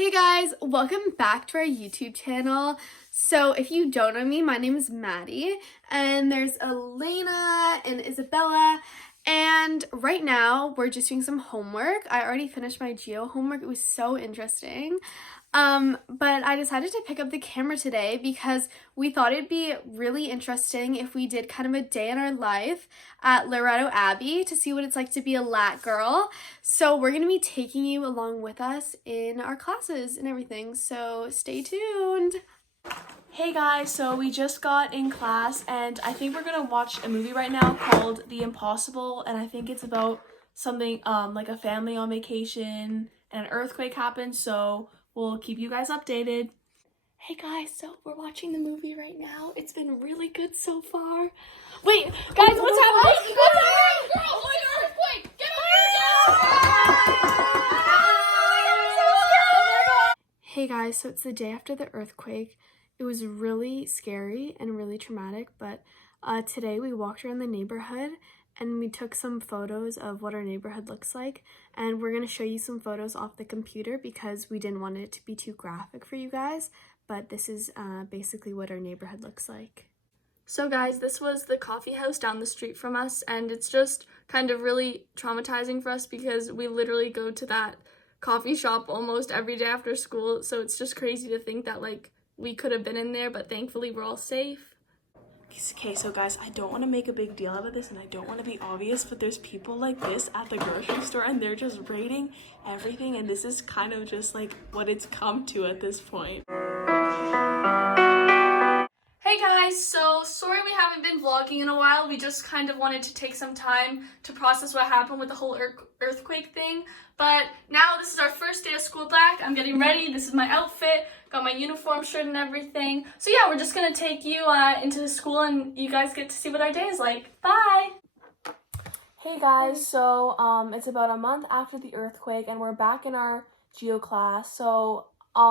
Hey guys, welcome back to our YouTube channel. So if you don't know me, my name is Maddy, and there's Elaina and Isabella, and right now we're just doing some homework. I already finished my geo homework. It was so interesting. But I decided to pick up the camera today because we thought it'd be really interesting if we did kind of a day in our life at Loretto Abbey to see what it's like to be a Lat girl. So we're going to be taking you along with us in our classes and everything, so stay tuned. Hey guys, so we just got in class and I think we're going to watch a movie right now called The Impossible, and I think it's about something like a family on vacation and an earthquake happened, so we'll keep you guys updated. Hey guys, so we're watching the movie right now. It's been really good so far. Wait, guys, what's happening? What's happening? Oh my God, earthquake! Get up here! Hey guys, so it's the day after the earthquake. It was really scary and really traumatic, but today we walked around the neighborhood and we took some photos of what our neighborhood looks like, and we're going to show you some photos off the computer because we didn't want it to be too graphic for you guys, but this is basically what our neighborhood looks like. So guys, this was the coffee house down the street from us, and it's just kind of really traumatizing for us because we literally go to that coffee shop almost every day after school, so it's just crazy to think that like we could have been in there, but thankfully we're all safe. Okay, so guys, I don't want to make a big deal out of this and I don't want to be obvious, but there's people like this at the grocery store and they're just rating everything, and this is kind of just like what it's come to at this point. Hey guys, so sorry we haven't been vlogging in a while. We just kind of wanted to take some time to process what happened with the whole earthquake thing. But now this is our first day of school back. I'm getting ready. This is my outfit. Got my uniform shirt and everything. So yeah, we're just gonna take you into the school and you guys get to see what our day is like. Bye! Hey guys, so it's about a month after the earthquake and we're back in our geo class. So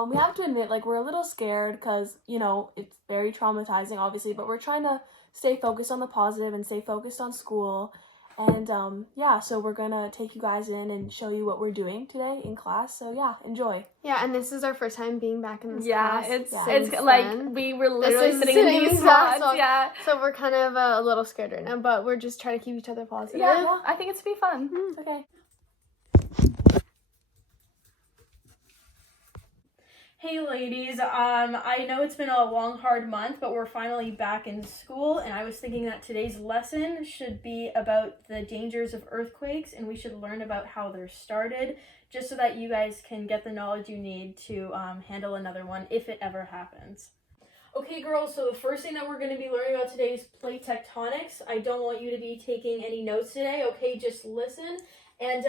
we have to admit, like, we're a little scared because, you know, it's very traumatizing, obviously, but we're trying to stay focused on the positive and stay focused on school. And, yeah, so we're going to take you guys in and show you what we're doing today in class. So, yeah, enjoy. Yeah, and this is our first time being back in this class. It's like we were literally sitting in these spots. Yeah. So we're kind of a little scared right now, but we're just trying to keep each other positive. Yeah, I think it's be fun. Okay. Hey ladies, I know it's been a long, hard month, but we're finally back in school, and I was thinking that today's lesson should be about the dangers of earthquakes, and we should learn about how they're started, just so that you guys can get the knowledge you need to handle another one if it ever happens. Okay girls, so the first thing that we're going to be learning about today is plate tectonics. I don't want you to be taking any notes today, okay? Just listen. And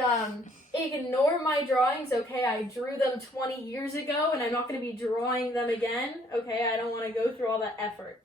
ignore my drawings, okay? I drew them 20 years ago, and I'm not going to be drawing them again, okay? I don't want to go through all that effort.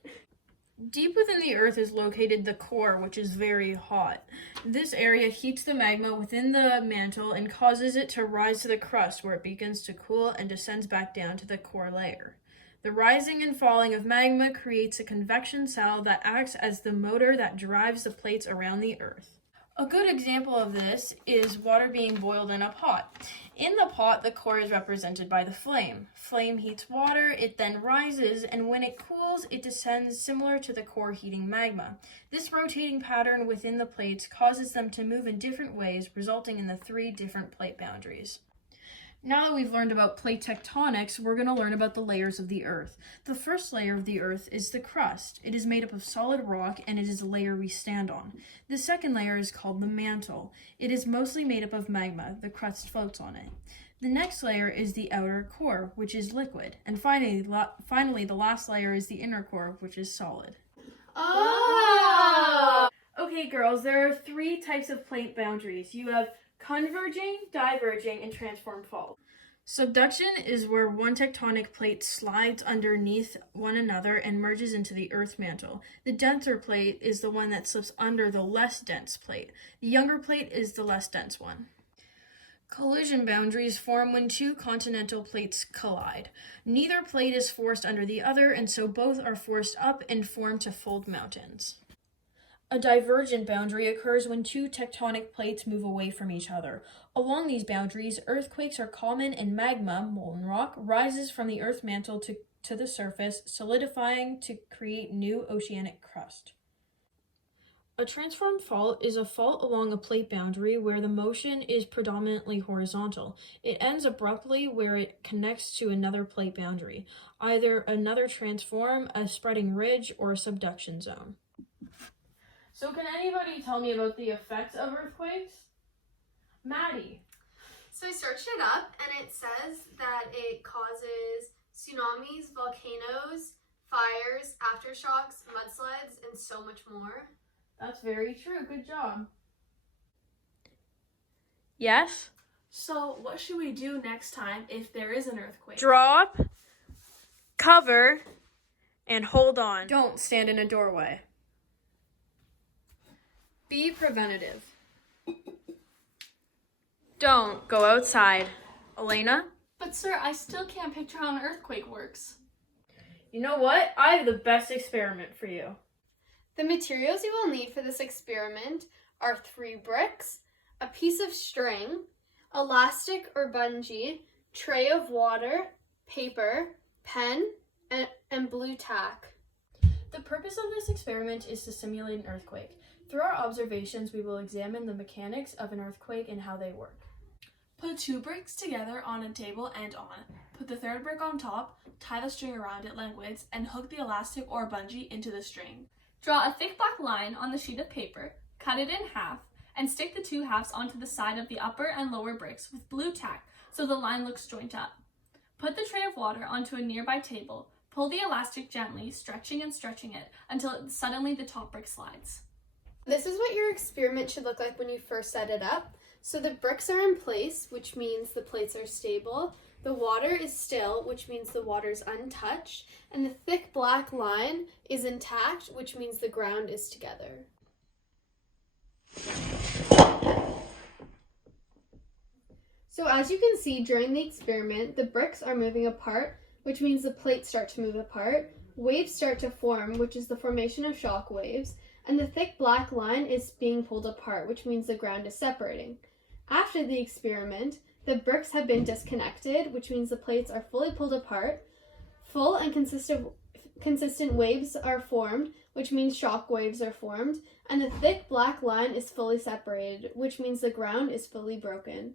Deep within the earth is located the core, which is very hot. This area heats the magma within the mantle and causes it to rise to the crust, where it begins to cool and descends back down to the core layer. The rising and falling of magma creates a convection cell that acts as the motor that drives the plates around the earth. A good example of this is water being boiled in a pot. In the pot, the core is represented by the flame. Flame heats water, it then rises, and when it cools, it descends similar to the core heating magma. This rotating pattern within the plates causes them to move in different ways, resulting in the 3 different plate boundaries. Now that we've learned about plate tectonics, we're going to learn about the layers of the earth. The first layer of the earth is the crust. It is made up of solid rock, and it is a layer we stand on. The second layer is called the mantle. It is mostly made up of magma. The crust floats on it. The next layer is the outer core, which is liquid. And finally, the last layer is the inner core, which is solid. Oh! Okay, girls, there are 3 types of plate boundaries. You have converging, diverging, and transformed fault. Subduction is where one tectonic plate slides underneath one another and merges into the earth mantle. The denser plate is the one that slips under the less dense plate. The younger plate is the less dense one. Collision boundaries form when 2 continental plates collide. Neither plate is forced under the other, and so both are forced up and form to fold mountains. A divergent boundary occurs when two tectonic plates move away from each other. Along these boundaries, earthquakes are common and magma, molten rock, rises from the Earth's mantle to the surface, solidifying to create new oceanic crust. A transform fault is a fault along a plate boundary where the motion is predominantly horizontal. It ends abruptly where it connects to another plate boundary, either another transform, a spreading ridge, or a subduction zone. So can anybody tell me about the effects of earthquakes? Maddy. So I searched it up and it says that it causes tsunamis, volcanoes, fires, aftershocks, mudslides, and so much more. That's very true. Good job. Yes? So, what should we do next time if there is an earthquake? Drop, cover, and hold on. Don't stand in a doorway. Be preventative. Don't go outside. Elaina? But sir, I still can't picture how an earthquake works. You know what? I have the best experiment for you. The materials you will need for this experiment are 3 bricks, a piece of string, elastic or bungee, tray of water, paper, pen, and blue tack. The purpose of this experiment is to simulate an earthquake. Through our observations, we will examine the mechanics of an earthquake and how they work. Put 2 bricks together on a table and on. Put the 3rd brick on top, tie the string around it lengthways, and hook the elastic or bungee into the string. Draw a thick black line on the sheet of paper, cut it in half, and stick the 2 halves onto the side of the upper and lower bricks with blue tack so the line looks joined up. Put the tray of water onto a nearby table, pull the elastic gently, stretching and stretching it until suddenly the top brick slides. This is what your experiment should look like when you first set it up. So the bricks are in place, which means the plates are stable. The water is still, which means the water is untouched. And the thick black line is intact, which means the ground is together. So as you can see during the experiment, the bricks are moving apart, which means the plates start to move apart. Waves start to form, which is the formation of shock waves. And the thick black line is being pulled apart, which means the ground is separating. After the experiment, the bricks have been disconnected, which means the plates are fully pulled apart. Full and consistent waves are formed, which means shock waves are formed. And the thick black line is fully separated, which means the ground is fully broken.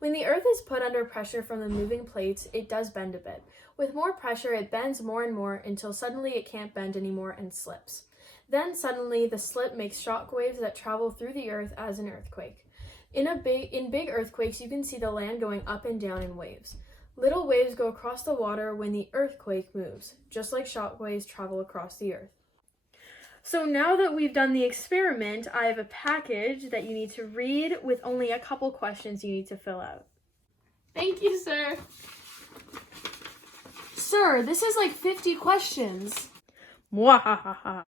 When the earth is put under pressure from the moving plates, it does bend a bit. With more pressure, it bends more and more until suddenly it can't bend anymore and slips. Then suddenly the slip makes shock waves that travel through the earth as an earthquake. In big earthquakes, you can see the land going up and down in waves. Little waves go across the water when the earthquake moves, just like shock waves travel across the earth. So now that we've done the experiment, I have a package that you need to read with only a couple questions you need to fill out. Thank you, sir. Sir, this is like 50 questions. Mwahaha.